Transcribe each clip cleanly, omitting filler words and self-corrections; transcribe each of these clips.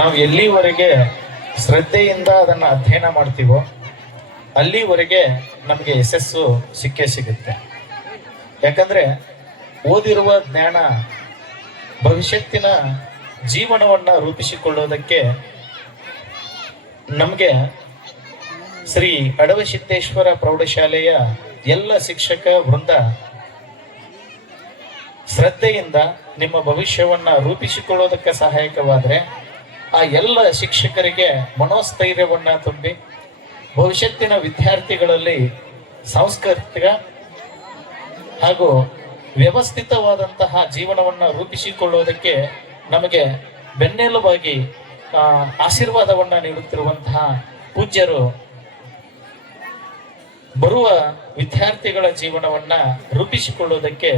ನಾವು ಎಲ್ಲಿವರೆಗೆ ಶ್ರದ್ಧೆಯಿಂದ ಅದನ್ನು ಅಧ್ಯಯನ ಮಾಡ್ತೀವೋ ಅಲ್ಲಿವರೆಗೆ ನಮಗೆ ಯಶಸ್ಸು ಸಿಕ್ಕೇ ಸಿಗುತ್ತೆ. ಯಾಕಂದ್ರೆ ಓದಿರುವ ಜ್ಞಾನ ಭವಿಷ್ಯತ್ತಿನ ಜೀವನವನ್ನು ರೂಪಿಸಿಕೊಳ್ಳುವುದಕ್ಕೆ ನಮಗೆ ಶ್ರೀ ಅಡವಸಿದ್ದೇಶ್ವರ ಪ್ರೌಢಶಾಲೆಯ ಎಲ್ಲ ಶಿಕ್ಷಕ ವೃಂದ ಶ್ರದ್ಧೆಯಿಂದ ನಿಮ್ಮ ಭವಿಷ್ಯವನ್ನು ರೂಪಿಸಿಕೊಳ್ಳುವುದಕ್ಕೆ ಸಹಾಯಕವಾದರೆ ಆ ಎಲ್ಲ ಶಿಕ್ಷಕರಿಗೆ ಮನೋಸ್ಥೈರ್ಯವನ್ನು ತುಂಬಿ ಭವಿಷ್ಯತ್ತಿನ ವಿದ್ಯಾರ್ಥಿಗಳಲ್ಲಿ ಸಾಂಸ್ಕೃತಿಕ ಹಾಗೂ ವ್ಯವಸ್ಥಿತವಾದಂತಹ ಜೀವನವನ್ನು ರೂಪಿಸಿಕೊಳ್ಳುವುದಕ್ಕೆ ನಮಗೆ ಬೆನ್ನೆಲುಬಾಗಿ ಆಶೀರ್ವಾದವನ್ನು ನೀಡುತ್ತಿರುವಂತಹ ಪೂಜ್ಯರು ಬರುವ ವಿದ್ಯಾರ್ಥಿಗಳ ಜೀವನವನ್ನ ರೂಪಿಸಿಕೊಳ್ಳುವುದಕ್ಕೆ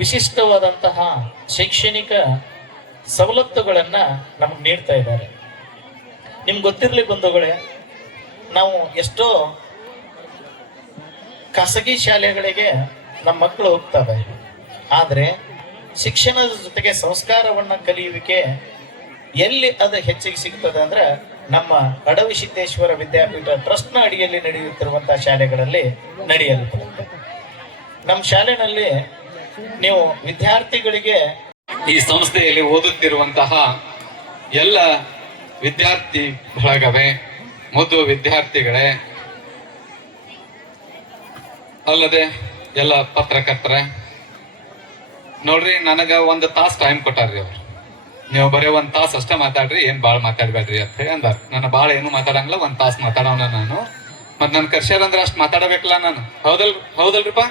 ವಿಶಿಷ್ಟವಾದಂತಹ ಶೈಕ್ಷಣಿಕ ಸವಲತ್ತುಗಳನ್ನ ನಮಗೆ ನೀಡ್ತಾ ಇದ್ದಾರೆ. ನಿಮ್ಗೆ ಗೊತ್ತಿರಲಿ ಬಂಧುಗಳೇ, ನಾವು ಎಷ್ಟೋ ಖಾಸಗಿ ಶಾಲೆಗಳಿಗೆ ನಮ್ಮ ಮಕ್ಕಳು ಹೋಗ್ತವೆ, ಆದರೆ ಶಿಕ್ಷಣದ ಜೊತೆಗೆ ಸಂಸ್ಕಾರವನ್ನ ಕಲಿಯುವಿಕೆ ಎಲ್ಲಿ ಅದು ಹೆಚ್ಚಿಗೆ ಸಿಗ್ತದೆ ಅಂದ್ರೆ ನಮ್ಮ ಅಡವಿಸಿದ್ದೇಶ್ವರ ವಿದ್ಯಾಪೀಠ ಟ್ರಸ್ಟ್ನ ಅಡಿಯಲ್ಲಿ ನಡೆಯುತ್ತಿರುವಂತಹ ಶಾಲೆಗಳಲ್ಲಿ ನಡೆಯಲ್ಪಡುತ್ತೆ. ನಮ್ಮ ಶಾಲೆನಲ್ಲಿ ನೀವು ವಿದ್ಯಾರ್ಥಿಗಳಿಗೆ ಈ ಸಂಸ್ಥೆಯಲ್ಲಿ ಓದುತ್ತಿರುವಂತಹ ಎಲ್ಲ ವಿದ್ಯಾರ್ಥಿ ಬಳಗವೇ, ಮುದ್ದು ವಿದ್ಯಾರ್ಥಿಗಳೇ, ಅಲ್ಲದೆ ಎಲ್ಲ ಪತ್ರಕರ್ತರೆ, ನೋಡ್ರಿ, ನನಗ ಒಂದು ತಾಸು ಟೈಮ್ ಕೊಟ್ಟಾರ್ರಿ ಅವ್ರು. ನೀವು ಬರೀ ಒಂದ್ ತಾಸು ಅಷ್ಟೇ ಮಾತಾಡ್ರಿ, ಏನ್ ಬಾಳ್ ಮಾತಾಡ್ಬೇಡ್ರಿ ಅಂತ ಹೇಳಿ ಅಂದಾರ. ನಾನು ಬಾಳ ಏನು ಮಾತಾಡಂಗಿಲ್ಲ, ಒಂದ್ ತಾಸು ಮಾತಾಡೋಣ ನಾನು. ಮತ್ ನನ್ ಕರ್ಸ್ಯಾರ ಅಂದ್ರೆ ಅಷ್ಟ್ ಮಾತಾಡಬೇಕಲ್ಲ ನಾನು. ಹೌದಲ್ರಿಪ್ಪ?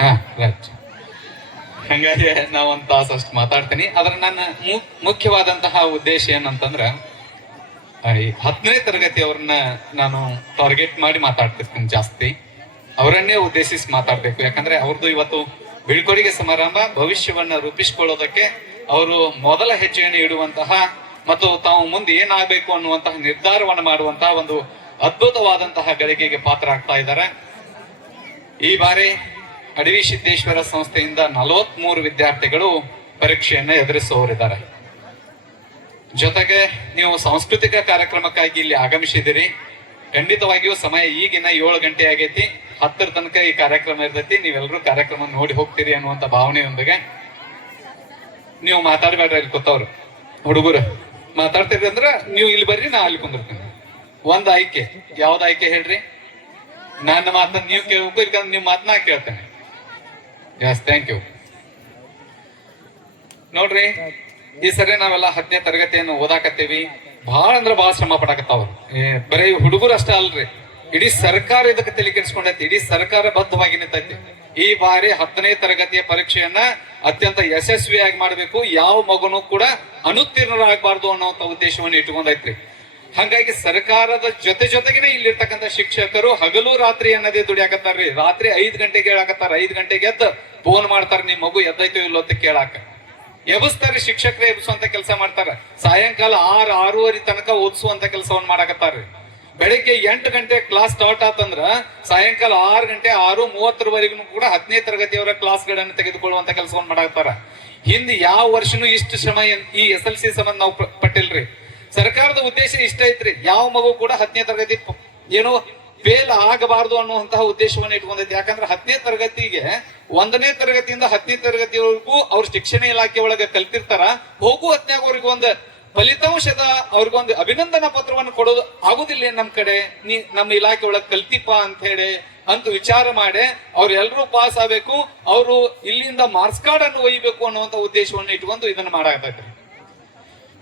ಹಾ, ರೈಟ್. ಹಂಗಾಗಿ ನಾ ಒಂದ್ ತಾಸು ಅಷ್ಟು ಮಾತಾಡ್ತೀನಿ. ಆದ್ರೆ ನನ್ನ ಮುಖ್ಯವಾದಂತಹ ಉದ್ದೇಶ ಏನಂತಂದ್ರ, ಈ 10ನೇ ತರಗತಿಯವ್ರನ್ನ ನಾನು ಟಾರ್ಗೆಟ್ ಮಾಡಿ ಮಾತಾಡ್ತಿರ್ತೀನಿ ಜಾಸ್ತಿ. ಅವರನ್ನೇ ಉದ್ದೇಶಿಸಿ ಮಾತಾಡ್ಬೇಕು. ಯಾಕಂದ್ರೆ ಅವ್ರದ್ದು ಇವತ್ತು ಬೀಳ್ಕೊಡುಗೆ ಸಮಾರಂಭ. ಭವಿಷ್ಯವನ್ನ ರೂಪಿಸಿಕೊಳ್ಳೋದಕ್ಕೆ ಅವರು ಮೊದಲ ಹೆಜ್ಜೆಯನ್ನು ಇಡುವಂತಹ ಮತ್ತು ತಾವು ಮುಂದೆ ಏನಾಗಬೇಕು ಅನ್ನುವಂತಹ ನಿರ್ಧಾರವನ್ನು ಮಾಡುವಂತಹ ಒಂದು ಅದ್ಭುತವಾದಂತಹ ಗಳಿಗೆಗೆ ಪಾತ್ರ ಆಗ್ತಾ ಇದ್ದಾರೆ. ಈ ಬಾರಿ ಅಡವಿಸಿದ್ದೇಶ್ವರ ಸಂಸ್ಥೆಯಿಂದ 43 ವಿದ್ಯಾರ್ಥಿಗಳು ಪರೀಕ್ಷೆಯನ್ನ ಎದುರಿಸುವವರಿದ್ದಾರೆ. ಜೊತೆಗೆ ನೀವು ಸಾಂಸ್ಕೃತಿಕ ಕಾರ್ಯಕ್ರಮಕ್ಕಾಗಿ ಇಲ್ಲಿ ಆಗಮಿಸಿದಿರಿ. ಖಂಡಿತವಾಗಿಯೂ ಸಮಯ ಈಗಿನ 7 ಗಂಟೆ ಆಗೈತಿ. 10 ತನಕ ಈ ಕಾರ್ಯಕ್ರಮ ಇರ್ತೈತಿ. ನೀವೆಲ್ಲರೂ ಕಾರ್ಯಕ್ರಮ ನೋಡಿ ಹೋಗ್ತೀರಿ ಅನ್ನುವಂತ ಭಾವನೆಯೊಂದಿಗೆ ನೀವು ಮಾತಾಡ್ಬೇಡ್ರಿ. ಅಲ್ಲಿ ಕೂತವ್ರು ಹುಡುಗರು ಮಾತಾಡ್ತೀರಿ ಅಂದ್ರ ನೀವು ಇಲ್ಲಿ ಬರ್ರಿ, ನಾ ಅಲ್ಲಿ ಕುಂದಿರ್ತೀನಿ. ಒಂದ್ ಆಯ್ಕೆ, ಯಾವ್ದು ಆಯ್ಕೆ ಹೇಳ್ರಿ? ನನ್ನ ಮಾತನ್ನ ನೀವು ಕೇಳ್ಬೇಕು, ಇಲ್ಕಂದ್ರೆ ನೀವು ಮಾತನ್ನ ಕೇಳ್ತೇನೆ. Yes, thank you. ನೋಡ್ರಿ, ಈ ಸರಿ ನಾವೆಲ್ಲ 10ನೇ ತರಗತಿಯನ್ನು ಓದಾಕತ್ತೇವಿ. ಬಹಳ ಅಂದ್ರ ಬಹಳ ಶ್ರಮ ಪಡಾಕತ್ತಾವ್ರು. ಬರೀ ಹುಡುಗರು ಅಷ್ಟೇ ಅಲ್ರಿ, ಇಡೀ ಸರ್ಕಾರ ಇದಕ್ಕೆ ತಲೆ ಕೆಡಿಸ್ಕೊಂಡೈತಿ. ಇಡೀ ಸರ್ಕಾರ ಬದ್ಧವಾಗಿ ನಿಂತೈತಿ. ಈ ಬಾರಿ 10ನೇ ತರಗತಿಯ ಪರೀಕ್ಷೆಯನ್ನ ಅತ್ಯಂತ ಯಶಸ್ವಿಯಾಗಿ ಮಾಡಬೇಕು, ಯಾವ ಮಗುನು ಕೂಡ ಅನುತ್ತೀರ್ಣರಾಗಬಾರ್ದು ಅನ್ನೋಂಥ ಉದ್ದೇಶವನ್ನು ಇಟ್ಕೊಂಡೈತ್ರಿ. ಹಾಗಾಗಿ ಸರ್ಕಾರದ ಜೊತೆಗೇನೆ ಇಲ್ಲಿರ್ತಕ್ಕಂಥ ಶಿಕ್ಷಕರು ಹಗಲು ರಾತ್ರಿ ಅನ್ನೋದೇ ದುಡಿಯಾಕತ್ತಾರ್ರಿ. ರಾತ್ರಿ 5 ಗಂಟೆಗೆ ಹೇಳಾಕತ್ತಾರ. 5 ಗಂಟೆಗೆ ಎದ್ದು ಫೋನ್ ಮಾಡ್ತಾರ, ನಿಮ್ ಮಗು ಎದ್ದೈತೋ ಇಲ್ಲೋ ಅಂತ ಕೇಳಾಕ. ಎಬ್ಸ್ತಾರ್ರಿ, ಶಿಕ್ಷಕರೇ ಎಬ್ಸುವಂತ ಕೆಲಸ ಮಾಡ್ತಾರ. ಸಾಯಂಕಾಲ 6-6:30 ತನಕ ಓದಿಸುವಂತ ಕೆಲಸವನ್ನ ಮಾಡಾಕತ್ತಾರ್ರಿ. ಬೆಳಿಗ್ಗೆ 8 ಗಂಟೆ ಕ್ಲಾಸ್ ಸ್ಟಾರ್ಟ್ ಆತಂದ್ರ ಸಾಯಂಕಾಲ 6 ಗಂಟೆ 6:30ವರೆಗೂ ಕೂಡ 10ನೇ ತರಗತಿಯವರ ಕ್ಲಾಸ್ಗಳನ್ನು ತೆಗೆದುಕೊಳ್ಳುವಂತ ಕೆಲಸವನ್ನು ಮಾಡಾಕತ್ತಾರ. ಹಿಂದೆ ಯಾವ ವರ್ಷನೂ ಇಷ್ಟು ಶ್ರಮ ಈ SLC ಸಂಬಂಧ ನಾವು ಪಟ್ಟಿಲ್ರಿ. ಸರ್ಕಾರದ ಉದ್ದೇಶ ಇಷ್ಟ ಐತ್ರಿ, ಯಾವ ಮಗು ಕೂಡ 10ನೇ ತರಗತಿ ಏನೋ ಫೇಲ್ ಆಗಬಾರ್ದು ಅನ್ನುವಂತಹ ಉದ್ದೇಶವನ್ನು ಇಟ್ಕೊಂಡೈತಿ. ಯಾಕಂದ್ರೆ 10ನೇ ತರಗತಿಗೆ 1ನೇ ತರಗತಿಯಿಂದ 10ನೇ ತರಗತಿವರೆಗೂ ಅವ್ರ ಶಿಕ್ಷಣ ಇಲಾಖೆ ಒಳಗೆ ಕಲ್ತಿರ್ತಾರ. ಹೋಗು ಹೊತ್ನ್ಯಾಗ ಒಂದು ಫಲಿತಾಂಶದ ಅವ್ರಿಗೊಂದು ಅಭಿನಂದನಾ ಪತ್ರವನ್ನು ಕೊಡೋದು ಆಗುದಿಲ್ಲ ನಮ್ ಕಡೆ. ನಮ್ಮ ಇಲಾಖೆ ಒಳಗೆ ಕಲ್ತಿಪ್ಪ ಅಂತ ಹೇಳಿ ಅಂತ ವಿಚಾರ ಮಾಡಿ ಅವ್ರೆಲ್ರೂ ಪಾಸ್ ಆಗ್ಬೇಕು, ಅವರು ಇಲ್ಲಿಂದ ಮಾರ್ಕ್ಸ್ ಕಾರ್ಡ್ ಅನ್ನು ಒಯ್ಯಬೇಕು ಅನ್ನುವಂತ ಉದ್ದೇಶವನ್ನು ಇಟ್ಕೊಂಡು ಇದನ್ನ ಮಾಡಾಕತ್ತೈತ್ರಿ.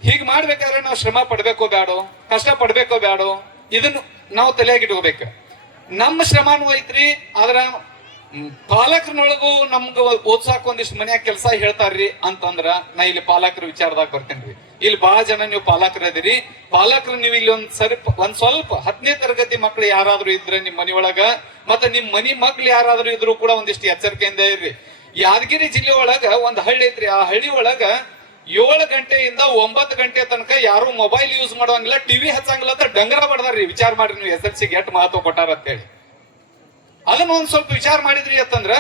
ಹೀಗ್ ಮಾಡ್ಬೇಕಾದ್ರೆ ನಾವು ಶ್ರಮ ಪಡ್ಬೇಕೋ ಬ್ಯಾಡೋ, ಕಷ್ಟ ಪಡ್ಬೇಕೋ ಬ್ಯಾಡೋ, ಇದನ್ನು ನಾವು ತಲೆಯಾಗಿಟ್ಕೋಬೇಕು. ನಮ್ಮ ಶ್ರಮನೂ ಐತ್ರಿ, ಆದ್ರ ಪಾಲಕರನೊಳಗೂ ನಮ್ಗ ಓದ್ಸಾಕ ಒಂದಿಷ್ಟು ಮನ್ಯಾಗ ಕೆಲಸ ಹೇಳ್ತಾರ್ರಿ ಅಂತಂದ್ರ ನಾ ಇಲ್ಲಿ ಪಾಲಕರ ವಿಚಾರದಾಗ ಬರ್ತೇನ್ರಿ. ಇಲ್ಲಿ ಬಹಳ ಜನ ನೀವು ಪಾಲಕರದಿರಿ. ಪಾಲಕರು ನೀವು ಇಲ್ಲಿ ಒಂದ್ ಸ್ವಲ್ಪ 10ನೇ ತರಗತಿ ಮಕ್ಳು ಯಾರಾದ್ರೂ ಇದ್ರೆ ನಿಮ್ ಮನಿಯೊಳಗ, ಮತ್ತೆ ನಿಮ್ ಮನಿ ಮಕ್ಳು ಯಾರಾದ್ರೂ ಇದ್ರು ಕೂಡ ಒಂದಿಷ್ಟು ಎಚ್ಚರಿಕೆಯಿಂದ ಇರ್ರಿ. ಯಾದಗಿರಿ ಜಿಲ್ಲೆ ಒಳಗ ಒಂದ್ ಹಳ್ಳಿ ಐತ್ರಿ. ಆ ಹಳ್ಳಿ ಒಳಗ 7 ಗಂಟೆಯಿಂದ 9 ಗಂಟೆ ತನಕ ಯಾರು ಮೊಬೈಲ್ ಯೂಸ್ ಮಾಡುವಂಗಿಲ್ಲ, ಟಿವಿ ಹಚ್ಚಂಗಿಲ್ಲ ಅಂತ ಡಂಗರ ಬಡ್ದಾರ್ರಿ. ವಿಚಾರ ಮಾಡ್ರಿ ನೀವು SLCಗೆ ಎಷ್ಟು ಮಹತ್ವ ಕೊಟ್ಟಾರ ಅಂತ ಹೇಳಿ. ಅದನ್ನ ಒಂದ್ ಸ್ವಲ್ಪ ವಿಚಾರ ಮಾಡಿದ್ರಿ ಅಂತಂದ್ರ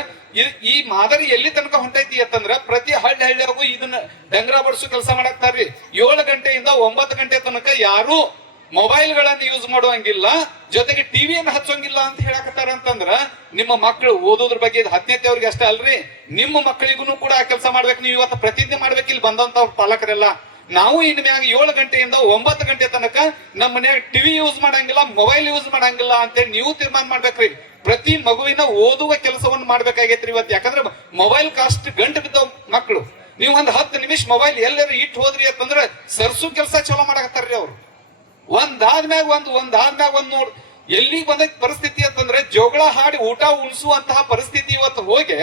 ಈ ಮಾದರಿ ಎಲ್ಲಿ ತನಕ ಹೊಂಟೈತಿ ಅಂತಂದ್ರ ಪ್ರತಿ ಹಳ್ಳಿಯಾಗೂ ಇದನ್ನ ಡಂಗ್ರ ಬಡಿಸೋ ಕೆಲಸ ಮಾಡಾಕ್ತಾರ್ರಿ. 7 ಗಂಟೆಯಿಂದ 9 ಗಂಟೆ ತನಕ ಯಾರು ಮೊಬೈಲ್ ಗಳನ್ನ ಯೂಸ್ ಮಾಡುವಂಗಿಲ್ಲ, ಜೊತೆಗೆ ಟಿವಿಯನ್ನು ಹಚ್ಚೋಂಗಿಲ್ಲ ಅಂತ ಹೇಳಕತ್ತಾರ ಅಂತಂದ್ರ ನಿಮ್ಮ ಮಕ್ಕಳು ಓದೋದ್ರ ಬಗ್ಗೆ 10ನೇ ಅವ್ರಿಗೆ ಅಷ್ಟೇ ಅಲ್ರಿ, ನಿಮ್ಮ ಮಕ್ಕಳಿಗೂ ಕೂಡ ಆ ಕೆಲಸ ಮಾಡ್ಬೇಕು. ನೀವು ಇವತ್ತು ಪ್ರತಿಜ್ಞೆ ಮಾಡ್ಬೇಕು ಇಲ್ಲಿ ಬಂದಂತ ಪಾಲಕರೆಲ್ಲ. ನಾವು ಇನ್ ಮ್ಯಾಗ 7 ಗಂಟೆಯಿಂದ 9 ಗಂಟೆ ತನಕ ನಮ್ಮ ಮನ್ಯಾಗ ಟಿವಿ ಯೂಸ್ ಮಾಡಂಗಿಲ್ಲ, ಮೊಬೈಲ್ ಯೂಸ್ ಮಾಡಂಗಿಲ್ಲ ಅಂತೇಳಿ ನೀವು ತೀರ್ಮಾನ ಮಾಡ್ಬೇಕ್ರಿ. ಪ್ರತಿ ಮಗುವಿನ ಓದುವ ಕೆಲಸವನ್ನು ಮಾಡ್ಬೇಕಾಗೈತ್ರಿ ಇವತ್ತು. ಯಾಕಂದ್ರೆ ಮೊಬೈಲ್ ಕಾಸ್ಟ್ ಗಂಟು ಬಿದ್ದವ್ ಮಕ್ಕಳು. ನೀವು ಒಂದ್ 10 ನಿಮಿಷ ಮೊಬೈಲ್ ಎಲ್ಲರೂ ಇಟ್ಟು ಹೋದ್ರಿ ಅಂತಂದ್ರೆ ಸರ್ಸು ಕೆಲಸ ಚಲೋ ಮಾಡಕತ್ತಾರ್ರಿ ಅವ್ರು. ಒಂದಾದ್ಮ್ಯಾಗ ಒಂದ್ ನೋಡ್ ಎಲ್ಲಿಗೆ ಬಂದೈತಿ ಪರಿಸ್ಥಿತಿ ಅಂತಂದ್ರೆ ಜೋಗಳ ಹಾಡಿ ಊಟ ಉಣಿಸುವಂತಹ ಪರಿಸ್ಥಿತಿ ಇವತ್ತು ಹೋಗಿ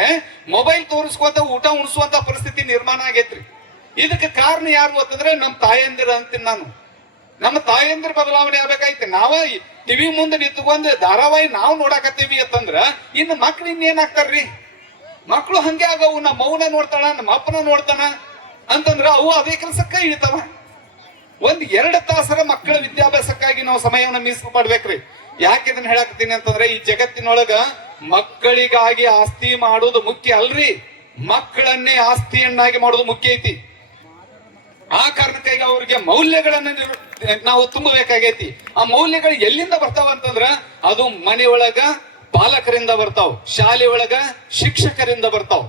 ಮೊಬೈಲ್ ತೋರಿಸ್ಕೊಂತ ಊಟ ಉಣಿಸುವಂತಹ ಪರಿಸ್ಥಿತಿ ನಿರ್ಮಾಣ ಆಗೈತ್ರಿ. ಇದಕ್ಕೆ ಕಾರಣ ಯಾರು ಅಂತಂದ್ರೆ ನಮ್ಮ ತಾಯಂದಿರ ಅಂತೀನಿ ನಾನು. ನಮ್ಮ ತಾಯಂದಿರ ಬದಲಾವಣೆ ಆಗ್ಬೇಕಾಯ್ತು. ನಾವ ಟಿವಿ ಮುಂದೆ ನಿಂತ್ಕೊಂಡ್ ಧಾರಾವಾಹಿ ನಾವು ನೋಡಾಕತ್ತೀವಿ ಅಂತಂದ್ರ ಇನ್ನು ಮಕ್ಳು ಇನ್ನೇನಾಗ್ತಾರ್ರಿ? ಮಕ್ಳು ಹಂಗೆ ಆಗವು. ನಮ್ಮ ಮೌನ ನೋಡ್ತಾನ, ನಮ್ಮ ಅಪ್ಪನ ನೋಡ್ತಾನ ಅಂತಂದ್ರ ಅವು ಅದೇ ಕೆಲಸಕ್ಕ ಇಳಿತಾವ. 1-2 ತಾಸರ ಮಕ್ಕಳ ವಿದ್ಯಾಭ್ಯಾಸಕ್ಕಾಗಿ ನಾವು ಸಮಯವನ್ನು ಮೀಸಲು ಮಾಡ್ಬೇಕ್ರಿ. ಯಾಕೆ ಇದನ್ನ ಹೇಳಾಕತ್ತೀನಿ ಅಂತಂದ್ರೆ ಈ ಜಗತ್ತಿನೊಳಗ ಮಕ್ಕಳಿಗಾಗಿ ಆಸ್ತಿ ಮಾಡೋದು ಮುಖ್ಯ ಅಲ್ರಿ, ಮಕ್ಕಳನ್ನೇ ಆಸ್ತಿಯನ್ನಾಗಿ ಮಾಡೋದು ಮುಖ್ಯ ಐತಿ. ಆ ಕಾರಣಕ್ಕಾಗಿ ಅವ್ರಿಗೆ ಮೌಲ್ಯಗಳನ್ನ ನಾವು ತುಂಬಬೇಕಾಗೈತಿ. ಆ ಮೌಲ್ಯಗಳು ಎಲ್ಲಿಂದ ಬರ್ತಾವ ಅಂತಂದ್ರ ಅದು ಮನೆಯೊಳಗ ಪಾಲಕರಿಂದ ಬರ್ತಾವ್, ಶಾಲೆ ಒಳಗ ಶಿಕ್ಷಕರಿಂದ ಬರ್ತಾವ್.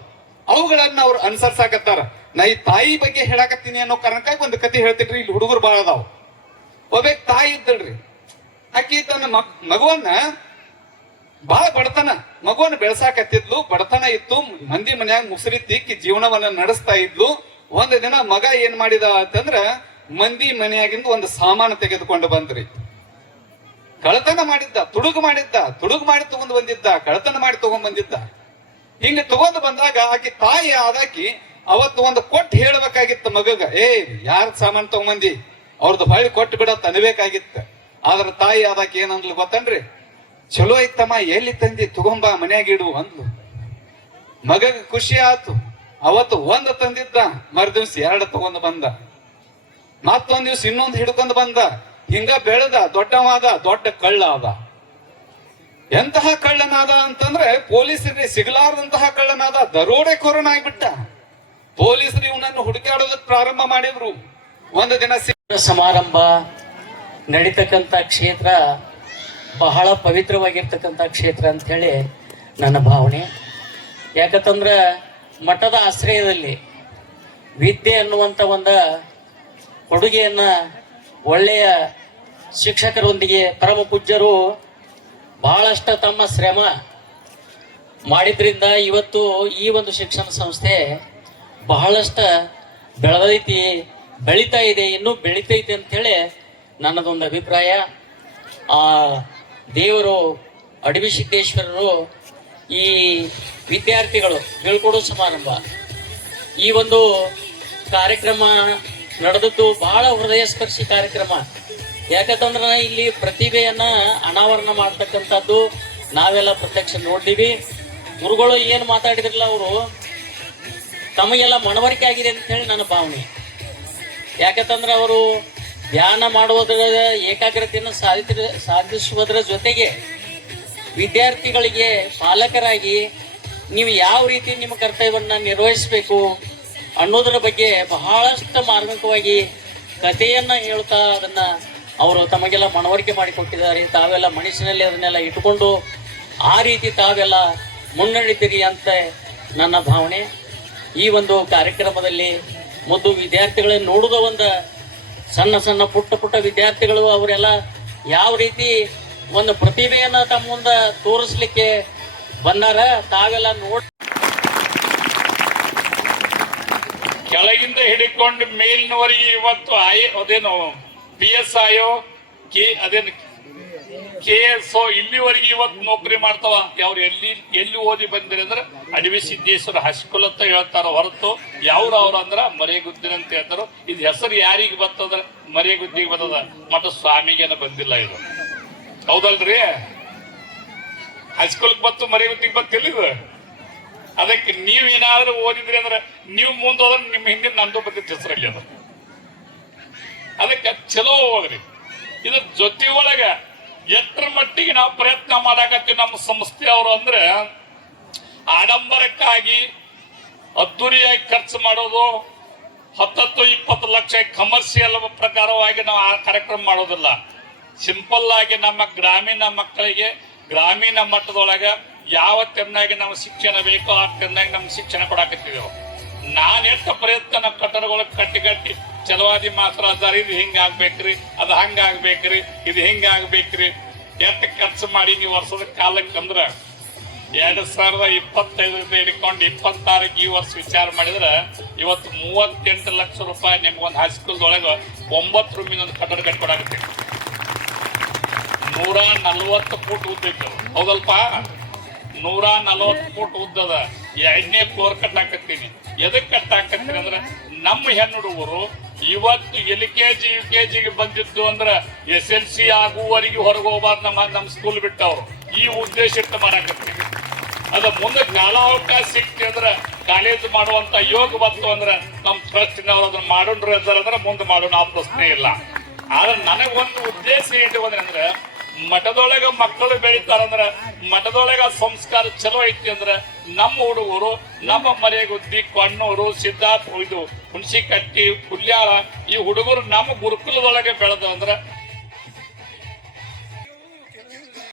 ಅವುಗಳನ್ನ ಅವ್ರು ಅನುಸರಿಸಾಕತ್ತಾರ. ನಾ ಈ ತಾಯಿ ಬಗ್ಗೆ ಹೇಳಾಕತ್ತೀನಿ ಅನ್ನೋ ಕಾರಣಕ್ಕಾಗಿ ಒಂದು ಕತೆ ಹೇಳ್ತೀನಿ. ಇಲ್ಲಿ ಹುಡುಗರು ಬಾಳ ಅದಾವ. ಒಬ್ಬ ತಾಯಿ ಇದ್ದಳ್ರಿ, ಆಕಿ ತನ್ನ ಮಗುವನ್ನ ಬಹಳ ಮಗುವನ್ನ ಬೆಳೆಸಾಕತ್ತಿದ್ಲು. ಬಡತನ ಇತ್ತು, ಮಂದಿ ಮನ್ಯಾಗ ಮುಸುರಿ ತಿಕ್ಕಿ ಜೀವನವನ್ನ ನಡೆಸ್ತಾ ಇದ್ಲು. ಒಂದು ದಿನ ಮಗ ಏನ್ ಮಾಡಿದ ಅಂತಂದ್ರ ಮಂದಿ ಮನೆಯಾಗಿಂದ ಒಂದು ಸಾಮಾನು ತೆಗೆದುಕೊಂಡು ಬಂದ್ರಿ. ಕಳತನ ಮಾಡಿದ್ದ, ತುಡುಗು ಮಾಡಿ ತಗೊಂಡ್ ಬಂದಿದ್ದ, ಕಳತನ ಮಾಡಿ ತಗೊಂಡ್ ಬಂದಿದ್ದ. ಹಿಂಗ ತಗೊಂಡ್ ಬಂದಾಗ ಆಕಿ ತಾಯಿ ಆದಾಕಿ ಅವತ್ತು ಒಂದು ಕೊಟ್ಟು ಹೇಳ್ಬೇಕಾಗಿತ್ತು ಮಗಗ, ಯಾರ ಸಾಮಾನು ತಗೊಂಬಂದಿ, ಅವ್ರದ್ದು ಹೊಳ್ಳಿ ಕೊಟ್ಟು ಬಿಡತ್ ಅನ್ಬೇಕಾಗಿತ್ತ. ಆದ್ರ ತಾಯಿ ಆದಾಕಿ ಏನಂದ್ಲು ಗೊತ್ತನ್ರಿ? ಚಲೋ ಐತಮ್ಮ, ಎಲ್ಲಿ ತಂದಿ, ತಗೊಂಬ ಮನ್ಯಾಗ ಇಡು ಅಂದ್ಲು. ಮಗಗ ಖುಷಿ ಆತು. ಅವತ್ತು 1 ತಂದಿದ್ದ, ಮರುದಿವ್ಸ 2 ತಗೊಂಡ್ ಬಂದ, ಮತ್ತೊಂದ್ ದಿವ್ಸ ಇನ್ನೊಂದು ಹಿಡ್ಕೊಂಡ್ ಬಂದ. ಹಿಂಗ ಬೆಳೆದ ದೊಡ್ಡವಾದ, ದೊಡ್ಡ ಕಳ್ಳ ಆದ. ಎಂತಹ ಕಳ್ಳನಾದ ಅಂತಂದ್ರೆ ಪೊಲೀಸರಿಗೆ ಸಿಗಲಾರದಂತಹ ಕಳ್ಳನಾದ, ದರೋಡೆಕೋರನಾಗ್ಬಿಟ್ಟ. ಪೊಲೀಸರು ಇವನನ್ನು ಹುಡುಕಾಡೋದಕ್ಕೆ ಪ್ರಾರಂಭ ಮಾಡಿದ್ರು. ಒಂದು ದಿನ ಸಮಾರಂಭ ನಡೀತಕ್ಕಂಥ ಕ್ಷೇತ್ರ ಬಹಳ ಪವಿತ್ರವಾಗಿರ್ತಕ್ಕಂಥ ಕ್ಷೇತ್ರ ಅಂತ ಹೇಳಿ ನನ್ನ ಭಾವನೆ. ಯಾಕಂತಂದ್ರೆ ಮಠದ ಆಶ್ರಯದಲ್ಲಿ ವಿದ್ಯೆ ಅನ್ನುವಂಥ ಒಂದು ಕೊಡುಗೆಯನ್ನು ಒಳ್ಳೆಯ ಶಿಕ್ಷಕರೊಂದಿಗೆ ಪರಮ ಪೂಜ್ಯರು ಬಹಳಷ್ಟು ತಮ್ಮ ಶ್ರಮ ಮಾಡಿದ್ರಿಂದ ಇವತ್ತು ಈ ಒಂದು ಶಿಕ್ಷಣ ಸಂಸ್ಥೆ ಬಹಳಷ್ಟು ಬೆಳೀತಾ ಇದೆ, ಇನ್ನೂ ಬೆಳೀತೈತೆ ಅಂಥೇಳಿ ನನ್ನದೊಂದು ಅಭಿಪ್ರಾಯ. ಆ ದೇವರು ಅಡವಿ ಸಿದ್ದೇಶ್ವರರು ಈ ವಿದ್ಯಾರ್ಥಿಗಳು ಬೀಳ್ಕೊಡೋ ಸಮಾರಂಭ, ಈ ಒಂದು ಕಾರ್ಯಕ್ರಮ ನಡೆದದ್ದು ಬಹಳ ಹೃದಯ ಸ್ಪರ್ಶಿ ಕಾರ್ಯಕ್ರಮ. ಯಾಕಂತಂದ್ರೆ ಇಲ್ಲಿ ಪ್ರತಿಭೆಯನ್ನ ಅನಾವರಣ ಮಾಡ್ತಕ್ಕಂಥದ್ದು ನಾವೆಲ್ಲ ಪ್ರತ್ಯಕ್ಷ ನೋಡಿದೀವಿ. ಗುರುಗಳು ಏನು ಮಾತಾಡಿದ್ರಲ್ಲ, ಅವರು ತಮಗೆಲ್ಲ ಮನವರಿಕೆ ಆಗಿದೆ ಅಂತ ಹೇಳಿ ನನ್ನ ಭಾವನೆ. ಯಾಕಂತಂದ್ರೆ ಅವರು ಧ್ಯಾನ ಮಾಡುವುದರ ಏಕಾಗ್ರತೆಯನ್ನು ಸಾಧಿಸುವುದರ ಜೊತೆಗೆ ವಿದ್ಯಾರ್ಥಿಗಳಿಗೆ ಪಾಲಕರಾಗಿ ನೀವು ಯಾವ ರೀತಿ ನಿಮ್ಮ ಕರ್ತವ್ಯವನ್ನು ನಿರ್ವಹಿಸಬೇಕು ಅನ್ನೋದರ ಬಗ್ಗೆ ಬಹಳಷ್ಟು ಮಾರ್ಮಿಕವಾಗಿ ಕಥೆಯನ್ನು ಹೇಳ್ತಾ ಅದನ್ನು ಅವರು ತಮಗೆಲ್ಲ ಮನವರಿಕೆ ಮಾಡಿಕೊಟ್ಟಿದ್ದಾರೆ. ತಾವೆಲ್ಲ ಮನಸ್ಸಿನಲ್ಲಿ ಅದನ್ನೆಲ್ಲ ಇಟ್ಟುಕೊಂಡು ಆ ರೀತಿ ತಾವೆಲ್ಲ ಮುನ್ನಡೆದಿರಿ ಅಂತ ನನ್ನ ಭಾವನೆ. ಈ ಒಂದು ಕಾರ್ಯಕ್ರಮದಲ್ಲಿ ಮೊದಲು ವಿದ್ಯಾರ್ಥಿಗಳನ್ನು ನೋಡುವ ಒಂದು ಸಣ್ಣ ಪುಟ್ಟ ವಿದ್ಯಾರ್ಥಿಗಳು ಅವರೆಲ್ಲ ಯಾವ ರೀತಿ ಒಂದು ಪ್ರತಿಭೆಯನ್ನು ತಮ್ಮ ಮುಂದೆ ತೋರಿಸ್ಲಿಕ್ಕೆ ಬಂದಾರ, ತಾವೆಲ್ಲ ನೋಡಿ ಕೆಳಗಿಂದ ಹಿಡಿಕೊಂಡು ಮೇಲಿನವರೆಗೆ ಇವತ್ತು ಅದೇನು PSI ಅದೇನು KSO ಇಲ್ಲಿವರೆಗೆ ಇವತ್ತು ನೌಕರಿ ಮಾಡ್ತಾವ. ಅವ್ರು ಎಲ್ಲಿ ಓದಿ ಬಂದಿರಿ ಅಂದ್ರೆ ಅಡವಿ ಸಿದ್ದೇಶ್ವರ ಹೈಸ್ಕೂಲ್ ಅಂತ ಹೇಳ್ತಾರ ಹೊರತು ಅವ್ರ ಅಂದ್ರ ಮರೆಗುದ್ದಿನ ಅಂತ ಹೇಳ್ತಾರ. ಇದು ಹೆಸರು ಯಾರಿಗೆ ಬರ್ತದ? ಮರೆಗುದ್ದಿಗೆ ಬರ್ತದ, ಮಠ ಸ್ವಾಮಿಗೇನ ಬಂದಿಲ್ಲ. ಇದು ಹೌದಲ್ರಿ? ಹೈಸ್ಕೂಲ್ ಬತ್ತು ಮರೆಗುದ್ದಿಗೆ ಬತ್ತಿಲ್ಲ. ಅದಕ್ಕೆ ನೀವೇನಾದ್ರೂ ಓದಿದ್ರಿ ಅಂದ್ರೆ ನೀವು ಮುಂದೆ ಹೋದ್ರೆ ನಿಮ್ಮ ಹಿಂದೆ ನಂದು ಬಂದಿದ್ದ ಹೆಸರಲ್ಲಿ ಅದಕ್ಕೆ ಚಲೋ ಹೋಗ್ರಿ. ಇದ್ರ ಜೊತೆ ಒಳಗ ಎಷ್ಟರ ಮಟ್ಟಿಗೆ ನಾವು ಪ್ರಯತ್ನ ಮಾಡಾಕತ್ತೀವಿ ನಮ್ಮ ಸಂಸ್ಥೆಯವರು ಅಂದ್ರೆ ಆಡಂಬರಕ್ಕಾಗಿ ಅದ್ದೂರಿಯಾಗಿ ಖರ್ಚು ಮಾಡೋದು 10-20 ಲಕ್ಷ ಕಮರ್ಷಿಯಲ್ ಪ್ರಕಾರವಾಗಿ ನಾವು ಆ ಕಾರ್ಯಕ್ರಮ ಮಾಡೋದಿಲ್ಲ. ಸಿಂಪಲ್ ಆಗಿ ನಮ್ಮ ಗ್ರಾಮೀಣ ಮಕ್ಕಳಿಗೆ ಗ್ರಾಮೀಣ ಮಟ್ಟದೊಳಗ ಯಾವ ತೆನ್ನಾಗಿ ನಮ್ಮ ಶಿಕ್ಷಣ ಬೇಕೋ ಆ ತೆನ್ನಾಗಿ ನಮ್ಮ ಶಿಕ್ಷಣ ಕೊಡಾಕತ್ತೀವಿ. ನಾನು ಎಷ್ಟು ಪ್ರಯತ್ನ ಕಟ್ಟಡಗಳು ಕಟ್ಟಿ ಚಲವಾದಿ ಮಾತ್ರ ಅದಾರ, ಇದು ಹಿಂಗಾಗ್ಬೇಕ್ರಿ, ಅದು ಹಂಗಾಗ್ಬೇಕ್ರಿ, ಇದು ಹಿಂಗಾಗ್ಬೇಕ್ರಿ, ಎಷ್ಟು ಖರ್ಚು ಮಾಡಿ ನೀವು ವರ್ಷದ ಕಾಲಕ್ಕೆ ಅಂದ್ರೆ 2025 ಹಿಡ್ಕೊಂಡು 26 ಈ ವರ್ಷ ವಿಚಾರ ಮಾಡಿದ್ರೆ ಇವತ್ತು 38 ಲಕ್ಷ ರೂಪಾಯಿ ನಿಮ್ಗೊಂದು ಹೈಸ್ಕೂಲ್ದೊಳಗೆ 9 ರೂಮಿನೊಂದು ಕಟ್ಟಡ ಕಟ್ಕೊಡಾಗುತ್ತೆ. 140 ಫೂಟ್ ಉದ್ದಿತ್ತು ಹೌದಲ್ಪ, 140 ಫೂಟ್ ಉದ್ದದ 2ನೇ ಫ್ಲೋರ್ ಕಟ್ಟಾಕತ್ತೀನಿ. ಎದಕ್ಕೆ ಕಟ್ಟಾಕತ್ತೀನಿ ಅಂದ್ರೆ ನಮ್ಮ ಹೆಣ್ಣು ಹುಡುಗರು ಇವತ್ತು LKG UKG ಬಂದಿದ್ದು ಅಂದ್ರೆ SLC ಆಗುವವರೆಗೆ ಹೊರಗೆ ಹೋಗ್ಬಾರ್ದು ನಮ್ಮ ಸ್ಕೂಲ್ ಬಿಟ್ಟವ್ರು. ಈ ಉದ್ದೇಶ ಇಟ್ಟು ಮಾಡಾಕತ್ತೀವಿ. ಅದ ಮುಂದೆ ಕಾಲಾವಕಾಶ ಸಿಕ್ತಿ ಅಂದ್ರೆ ಕಾಲೇಜ್ ಮಾಡುವಂತ ಯೋಗ ಬಂತು ಅಂದ್ರೆ ನಮ್ಮ ಟ್ರಸ್ಟಿನವ್ರು ಅದನ್ನ ಮಾಡೋಣ್ರು ಅಂದ್ರೆ ಮುಂದೆ ಮಾಡೋಣ, ಆ ಪ್ರಶ್ನೆ ಇಲ್ಲ. ಆದ್ರೆ ನನಗೊಂದು ಉದ್ದೇಶ ಏನು ಅಂದ್ರೆ ಮಠದೊಳಗ ಮಕ್ಕಳು ಬೆಳಿತಾರಂದ್ರ ಮಠದೊಳಗ ಸಂಸ್ಕಾರ ಚಲೋ ಐತಿ ಅಂದ್ರೆ ನಮ್ಮ ಹುಡುಗರು ನಮ್ಮ ಮರೆಗುದ್ದಿ, ಕೊಣ್ಣೂರು, ಸಿದ್ಧಾರ್ಥ, ಇದು ಹುಣಸಿಕಟ್ಟಿ, ಹುಲ್ಯಾಳ ಈ ಹುಡುಗರು ನಮ್ಮ ಗುರುಕುಲದೊಳಗೆ ಬೆಳೆದ ಅಂದ್ರೆ